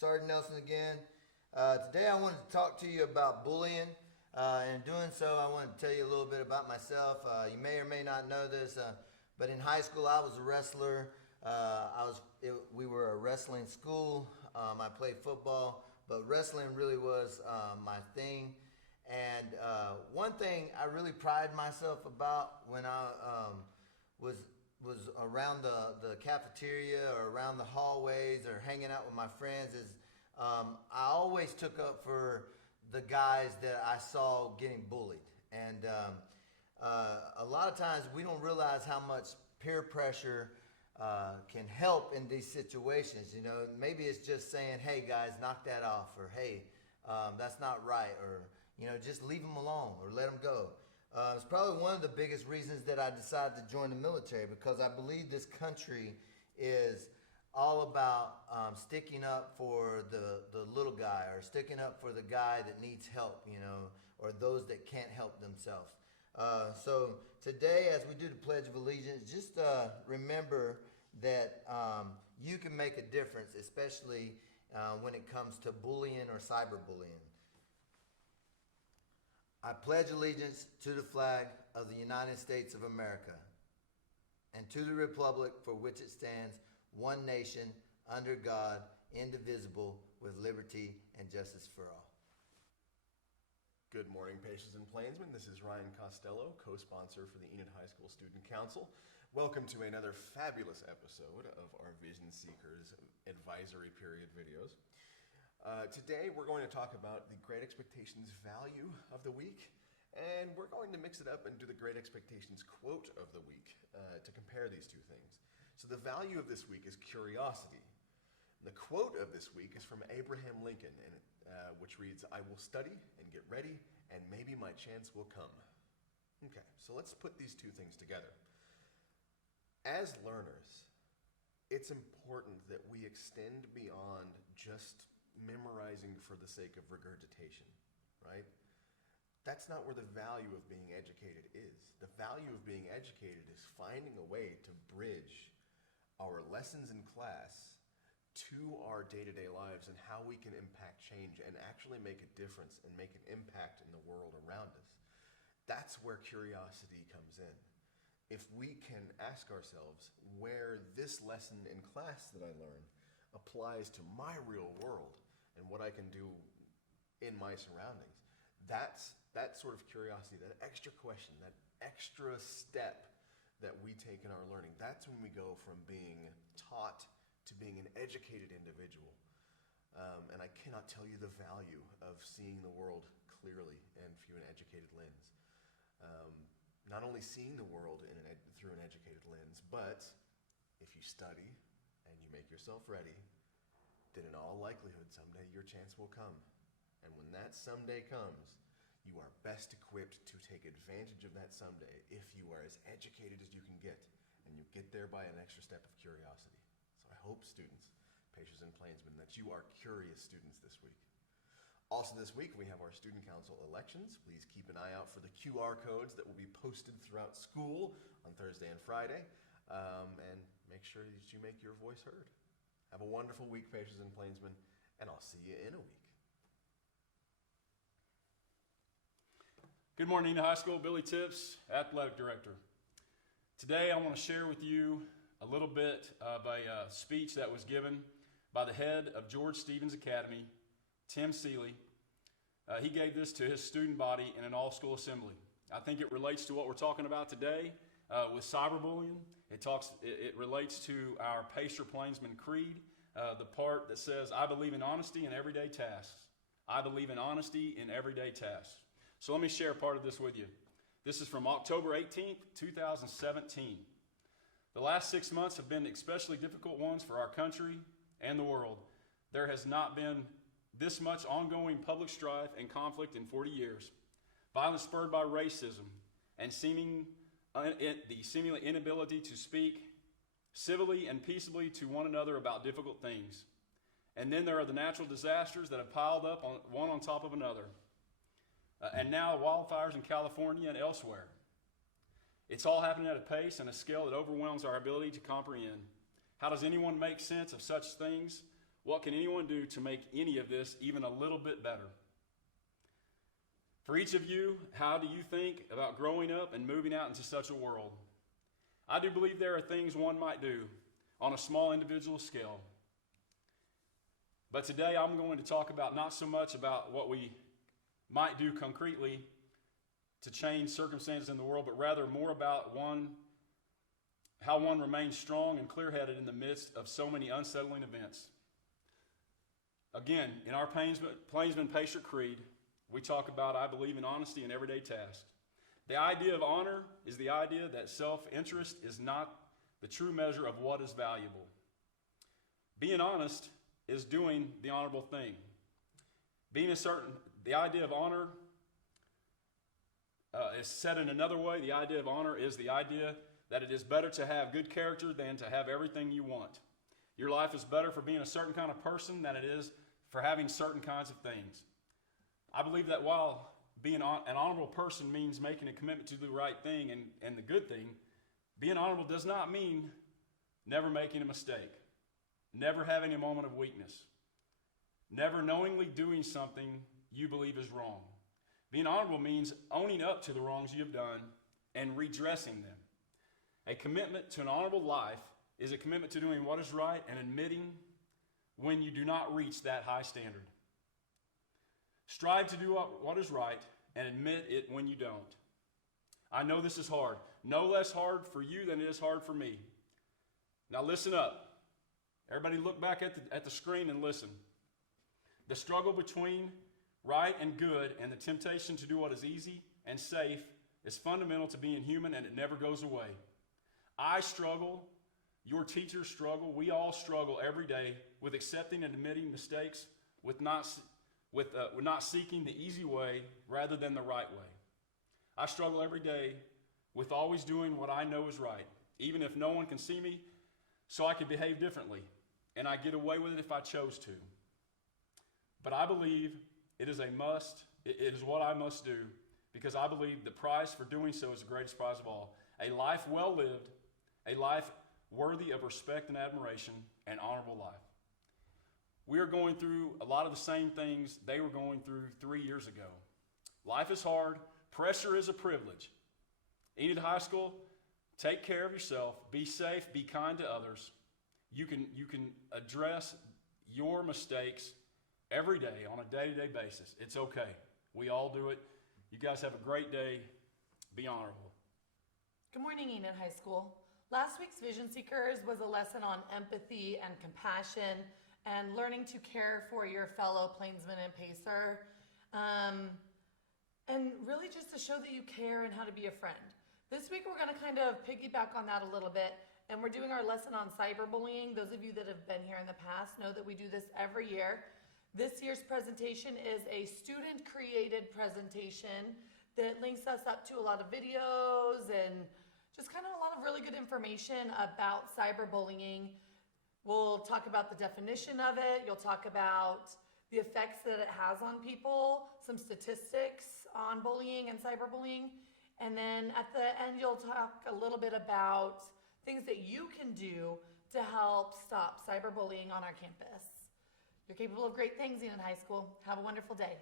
Sergeant Nelson again. Today I wanted to talk to you about bullying. In doing so, I want to tell you a little bit about myself. You may or may not know this, but in high school I was a wrestler. We were a wrestling school. I played football, but wrestling really was my thing. And one thing I really pride myself about when I was around the cafeteria or around the hallways or hanging out with my friends is I always took up for the guys that I saw getting bullied. And a lot of times we don't realize how much peer pressure can help in these situations. You know, maybe it's just saying, hey guys, knock that off, or hey, that's not right, or you know, just leave them alone or let them go. It's probably one of the biggest reasons that I decided to join the military, because I believe this country is all about sticking up for the little guy, or sticking up for the guy that needs help, you know, or those that can't help themselves. So today, as we do the Pledge of Allegiance, just remember that you can make a difference, especially when it comes to bullying or cyberbullying. I pledge allegiance to the flag of the United States of America and to the republic for which it stands, one nation, under God, indivisible, with liberty and justice for all. Good morning, Patients and Plainsmen. This is Ryan Costello, co-sponsor for the Enid High School Student Council. Welcome to another fabulous episode of our Vision Seekers Advisory Period videos. Today we're going to talk about the Great Expectations value of the week, and we're going to mix it up and do the Great Expectations quote of the week to compare these two things. So the value of this week is curiosity. And the quote of this week is from Abraham Lincoln, and which reads, "I will study and get ready, and maybe my chance will come." Okay, so let's put these two things together. As learners, it's important that we extend beyond just memorizing for the sake of regurgitation, right? That's not where the value of being educated is. The value of being educated is finding a way to bridge our lessons in class to our day-to-day lives and how we can impact change and actually make a difference and make an impact in the world around us. That's where curiosity comes in. If we can ask ourselves where this lesson in class that I learned applies to my real world and what I can do in my surroundings, that's that sort of curiosity, that extra question, that extra step that we take in our learning. That's when we go from being taught to being an educated individual. And I cannot tell you the value of seeing the world clearly and through an educated lens. Not only seeing the world through an educated lens, but if you study and you make yourself ready, then in all likelihood, someday your chance will come. And when that someday comes, you are best equipped to take advantage of that someday if you are as educated as you can get, and you get there by an extra step of curiosity. So I hope, students, Patients and Plainsmen, that you are curious students this week. Also this week, we have our Student Council elections. Please keep an eye out for the QR codes that will be posted throughout school on Thursday and Friday, and make sure that you make your voice heard. Have a wonderful week, Patients and Plainsmen, and I'll see you in a week. Good morning, Enid High School. Billy Tips, Athletic Director. Today I want to share with you a little bit of a speech that was given by the head of George Stevens Academy, Tim Seeley. He gave this to his student body in an all-school assembly. I think it relates to what we're talking about today with cyberbullying. It relates to our Pacer Plainsman Creed, the part that says, "I believe in honesty in everyday tasks." I believe in honesty in everyday tasks. So let me share part of this with you. This is from October 18th, 2017. The last 6 months have been especially difficult ones for our country and the world. There has not been this much ongoing public strife and conflict in 40 years. Violence spurred by racism and the seemingly inability to speak civilly and peaceably to one another about difficult things. And then there are the natural disasters that have piled up one on top of another. And now wildfires in California and elsewhere. It's all happening at a pace and a scale that overwhelms our ability to comprehend. How does anyone make sense of such things What can anyone do to make any of this even a little bit better? For each of you, how do you think about growing up and moving out into such a world? I do believe there are things one might do on a small individual scale. But today I'm going to talk about not so much about what we might do concretely to change circumstances in the world, but rather more about how one remains strong and clear-headed in the midst of so many unsettling events. Again, in our Plainsman Patriot Creed, we talk about, I believe, in honesty in everyday tasks. The idea of honor is the idea that self-interest is not the true measure of what is valuable. Being honest is doing the honorable thing. The idea of honor is said in another way. The idea of honor is the idea that it is better to have good character than to have everything you want. Your life is better for being a certain kind of person than it is for having certain kinds of things. I believe that while being an honorable person means making a commitment to do the right thing and the good thing, being honorable does not mean never making a mistake, never having a moment of weakness, never knowingly doing something you believe is wrong. Being honorable means owning up to the wrongs you have done and redressing them. A commitment to an honorable life is a commitment to doing what is right and admitting when you do not reach that high standard. Strive to do what is right and admit it when you don't. I know this is hard. No less hard for you than it is hard for me. Now listen up. Everybody look back at the screen and listen. The struggle between right and good and the temptation to do what is easy and safe is fundamental to being human, and it never goes away. I struggle. Your teachers struggle. We all struggle every day with accepting and admitting mistakes, with not seeking the easy way rather than the right way. I struggle every day with always doing what I know is right, even if no one can see me, so I can behave differently, and I get away with it if I chose to. But I believe it is a must. It is what I must do, because I believe the prize for doing so is the greatest prize of all. A life well lived, a life worthy of respect and admiration, an honorable life. We are going through a lot of the same things they were going through 3 years ago. Life is hard. Pressure is a privilege. Enid High School, take care of yourself. Be safe. Be kind to others. You can address your mistakes every day on a day-to-day basis. It's okay. We all do it. You guys have a great day. Be honorable. Good morning, Enid High School. Last week's Vision Seekers was a lesson on empathy and compassion and learning to care for your fellow Plainsman and Pacer. And really just to show that you care and how to be a friend. This week we're gonna kind of piggyback on that a little bit, and we're doing our lesson on cyberbullying. Those of you that have been here in the past know that we do this every year. This year's presentation is a student-created presentation that links us up to a lot of videos and just kind of a lot of really good information about cyberbullying. We'll talk about the definition of it. You'll talk about the effects that it has on people, some statistics on bullying and cyberbullying. And then at the end, you'll talk a little bit about things that you can do to help stop cyberbullying on our campus. You're capable of great things, Enid High School. Have a wonderful day.